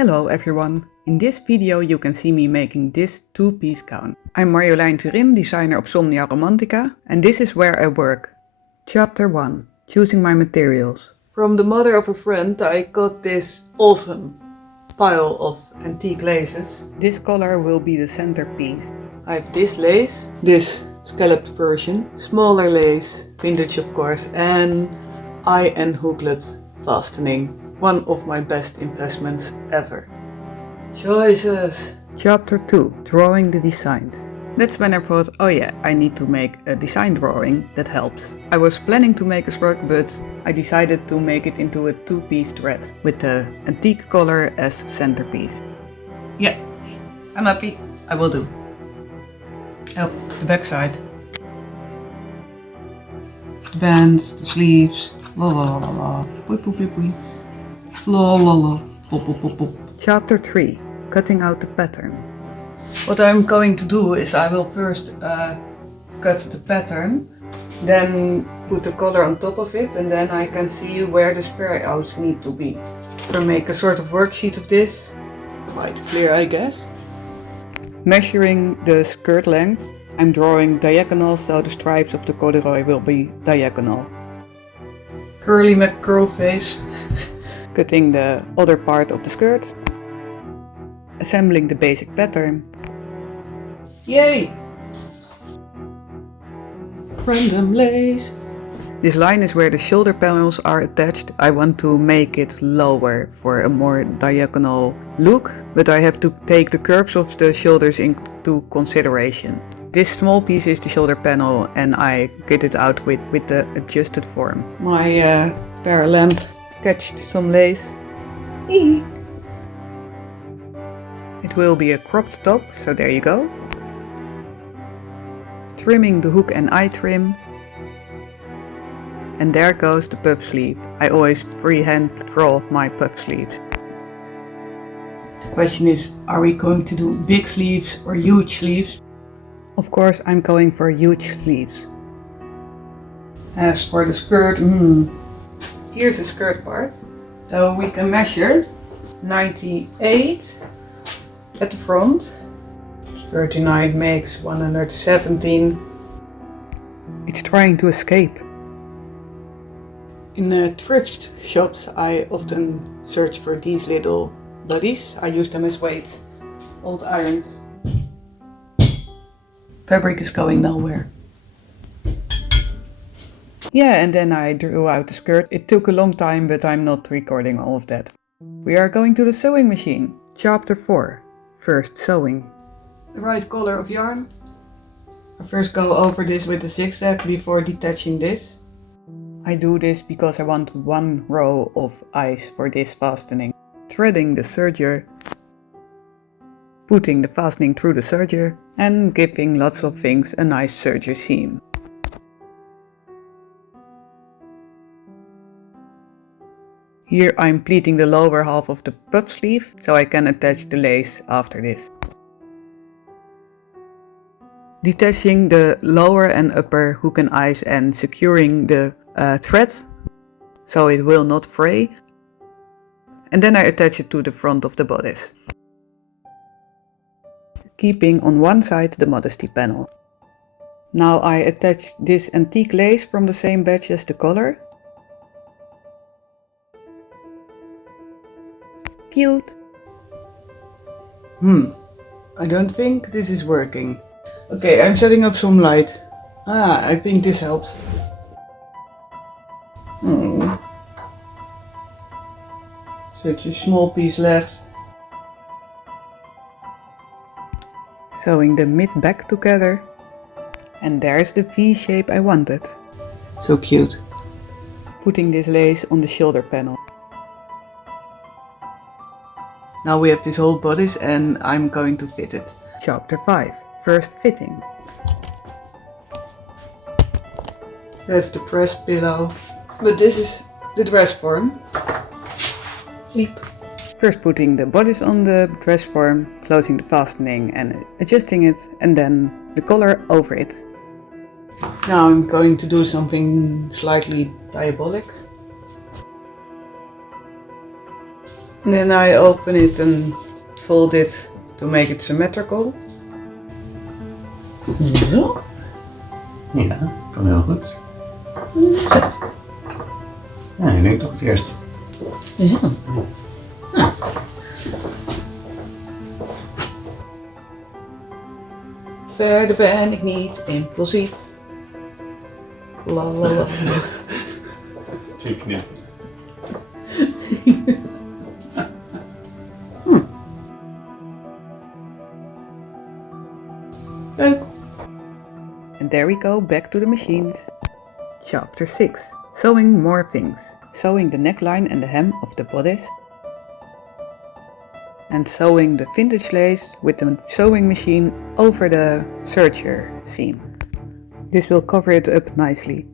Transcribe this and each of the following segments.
Hello everyone! In this video you can see me making this two-piece gown. I'm Marjolein Turin, designer of Somnia Romantica, and this is where I work. Chapter 1. Choosing my materials. From the mother of a friend I got this awesome pile of antique laces. This color will be the centerpiece. I have this lace, this scalloped version, smaller lace, vintage of course, and eye and hooklet fastening. One of my best investments ever. Choices! Chapter 2. Drawing the designs. That's when I thought, oh yeah, I need to make a design drawing that helps. I was planning to make a smirk, but I decided to make it into a two-piece dress with the antique color as centerpiece. Yeah, I'm happy. I will do. Oh, the back side. The bands, the sleeves. La la la la. Pui pui pui pui. La la la. Pop pop pop pop. Chapter 3. Cutting out the pattern. What I'm going to do is I will first cut the pattern, then put the color on top of it, and then I can see where the spare outs need to be. I'll make a sort of worksheet of this. Quite clear, I guess. Measuring the skirt length, I'm drawing diagonal so the stripes of the corduroy will be diagonal. Curly McCurl face. Cutting the other part of the skirt. Assembling the basic pattern. Yay! Random lace. This line is where the shoulder panels are attached. I want to make it lower for a more diagonal look, but I have to take the curves of the shoulders into consideration. This small piece is the shoulder panel and I get it out with the adjusted form. My spare lamp catched some lace. It will be a cropped top, so there you go. Trimming the hook and eye trim. And there goes the puff sleeve. I always freehand draw my puff sleeves. The question is, are we going to do big sleeves or huge sleeves? Of course I'm going for huge sleeves. As for the skirt, here's the skirt part. So we can measure 98 at the front. 39 makes 117. It's trying to escape. In thrift shops I often search for these little buddies. I use them as weights. Old irons. Fabric is going nowhere. Yeah, and then I drew out the skirt. It took a long time, but I'm not recording all of that. We are going to the sewing machine. Chapter 4. First sewing. The right color of yarn. I first go over this with the zigzag before detaching this. I do this because I want one row of eyes for this fastening. Threading the serger. Putting the fastening through the serger and giving lots of things a nice serger seam. Here I'm pleating the lower half of the puff sleeve so I can attach the lace after this. Detaching the lower and upper hook and eyes and securing the thread so it will not fray. And then I attach it to the front of the bodice. Keeping on one side the modesty panel. Now I attach this antique lace from the same batch as the collar. Cute! I don't think this is working. Okay, I'm setting up some light. I think this helps. Such a small piece left. Sewing the mid back together. And there's the V shape I wanted. So cute. Putting this lace on the shoulder panel. Now we have this whole bodice and I'm going to fit it. Chapter 5. First fitting. That's the press pillow. But this is the dress form. Flip. First putting the bodice on the dress form, closing the fastening and adjusting it, and then the collar over it. Now I'm going to do something slightly diabolic. And then I open it and fold it to make it symmetrical. Zo. Ja, kan heel goed. Ja, ik denk toch het eerste. Zo. Ja. Verder ben ik niet impulsief. La la la. Zeker niet. Leuk. And there we go, back to the machines. Chapter 6. Sewing more things. Sewing the neckline and the hem of the bodice. And sewing the vintage lace with the sewing machine over the serger seam. This will cover it up nicely.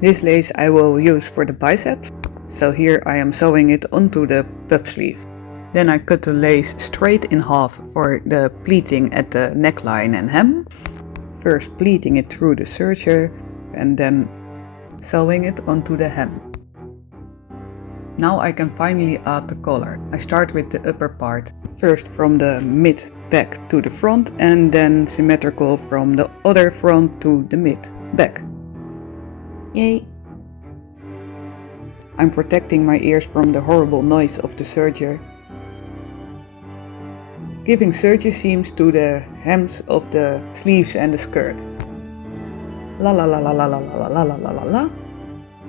This lace I will use for the biceps, so here I am sewing it onto the puff sleeve. Then I cut the lace straight in half for the pleating at the neckline and hem. First pleating it through the serger and then sewing it onto the hem. Now I can finally add the collar. I start with the upper part, first from the mid back to the front and then symmetrical from the other front to the mid back. Yay! I'm protecting my ears from the horrible noise of the serger. Giving serger seams to the hems of the sleeves and the skirt. La la la la la la la la la la la la.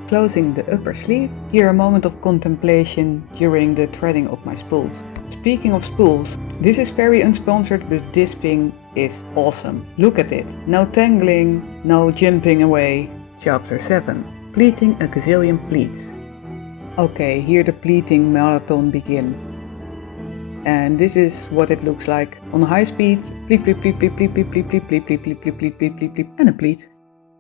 Closing the upper sleeve. Here a moment of contemplation during the threading of my spools. Speaking of spools, this is very unsponsored, but this thing is awesome. Look at it. No tangling, no jumping away. Chapter 7. Pleating a gazillion pleats. Okay, here the pleating marathon begins. And this is what it looks like. On high speed, pleat, pleat, pleat, pleat, pleat, pleat, pleat, pleat, pleat, pleat, pleat, pleat, pleat, pleat, pleat, and a pleat.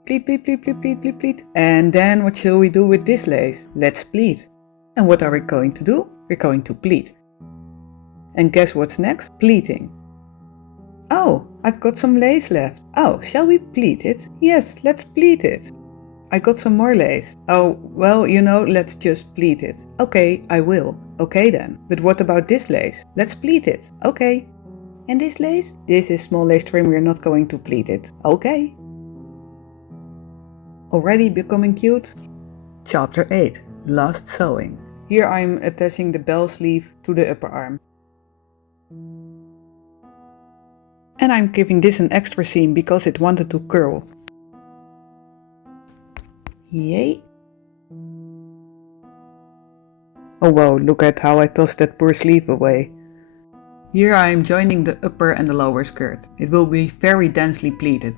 Pleat, pleat, pleat, pleat, pleat, pleat, pleat. And then what shall we do with this lace? Let's pleat. And what are we going to do? We're going to pleat. And guess what's next? Pleating. Oh, I've got some lace left. Oh, shall we pleat it? Yes, let's pleat it. I got some more lace. Oh, well, let's just pleat it. Okay, I will. Okay then. But what about this lace? Let's pleat it. Okay. And this lace? This is small lace trim, we're not going to pleat it. Okay. Already becoming cute? Chapter 8. Last sewing. Here I'm attaching the bell sleeve to the upper arm. And I'm giving this an extra seam because it wanted to curl. Yay! Oh wow, look at how I tossed that poor sleeve away. Here I am joining the upper and the lower skirt. It will be very densely pleated.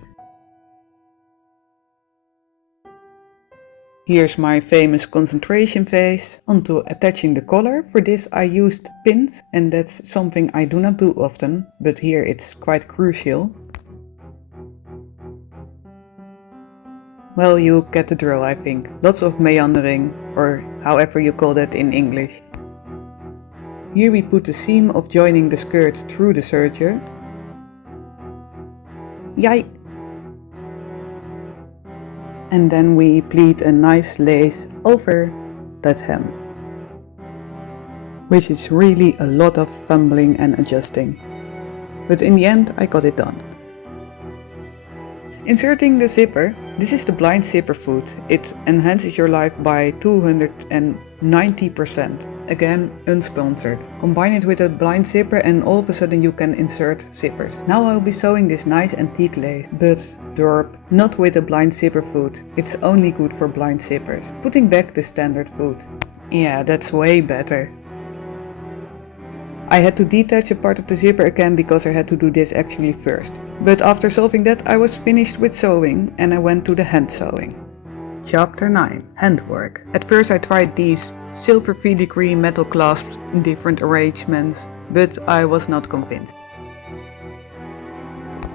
Here's my famous concentration phase. Onto attaching the collar. For this I used pins, and that's something I do not do often, but here it's quite crucial. Well, you get the drill, I think. Lots of meandering, or however you call that in English. Here we put the seam of joining the skirt through the serger. Yay! And then we pleat a nice lace over that hem. Which is really a lot of fumbling and adjusting. But in the end I got it done. Inserting the zipper. This is the blind zipper foot. It enhances your life by 290%. Again, unsponsored. Combine it with a blind zipper and all of a sudden you can insert zippers. Now I'll be sewing this nice antique lace, but derp, not with a blind zipper foot. It's only good for blind zippers. Putting back the standard foot. Yeah, that's way better. I had to detach a part of the zipper again because I had to do this actually first. But after solving that I was finished with sewing and I went to the hand sewing. Chapter 9. Handwork. At first I tried these silver filigree metal clasps in different arrangements, but I was not convinced.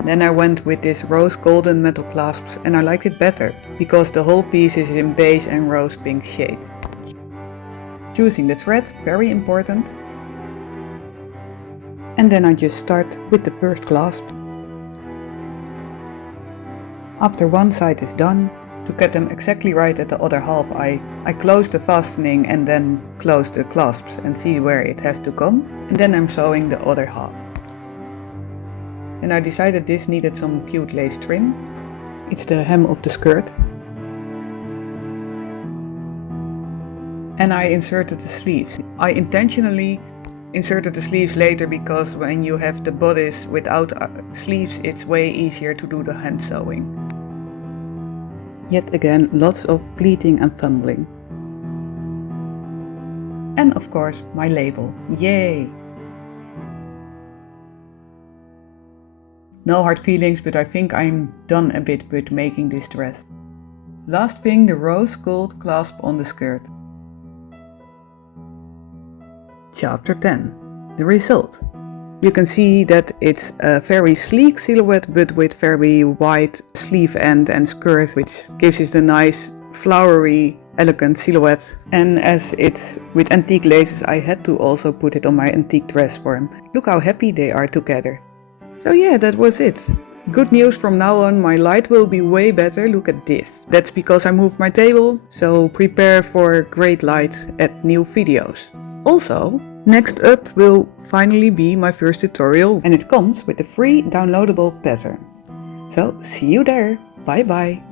Then I went with this rose golden metal clasps and I liked it better, because the whole piece is in beige and rose pink shades. Choosing the thread, very important. And then I just start with the first clasp. After one side is done, To get them exactly right at the other half, I close the fastening and then close the clasps and see where it has to come. And then I'm sewing the other half. And I decided this needed some cute lace trim. It's the hem of the skirt. And I inserted the sleeves. I intentionally inserted the sleeves later because when you have the bodice without sleeves, it's way easier to do the hand sewing. Yet again, lots of pleating and fumbling. And of course, my label. Yay! No hard feelings, but I think I'm done a bit with making this dress. Last thing, the rose gold clasp on the skirt. Chapter 10. The result. You can see that it's a very sleek silhouette but with very wide sleeve end and skirt, which gives it a nice flowery elegant silhouette. And as it's with antique laces, I had to also put it on my antique dress form. Look how happy they are together. So yeah, that was it. Good news, from now on my light will be way better. Look at this. That's because I moved my table, so prepare for great light at new videos. Also, next up will finally be my first tutorial, and it comes with a free downloadable pattern. So see you there. Bye bye.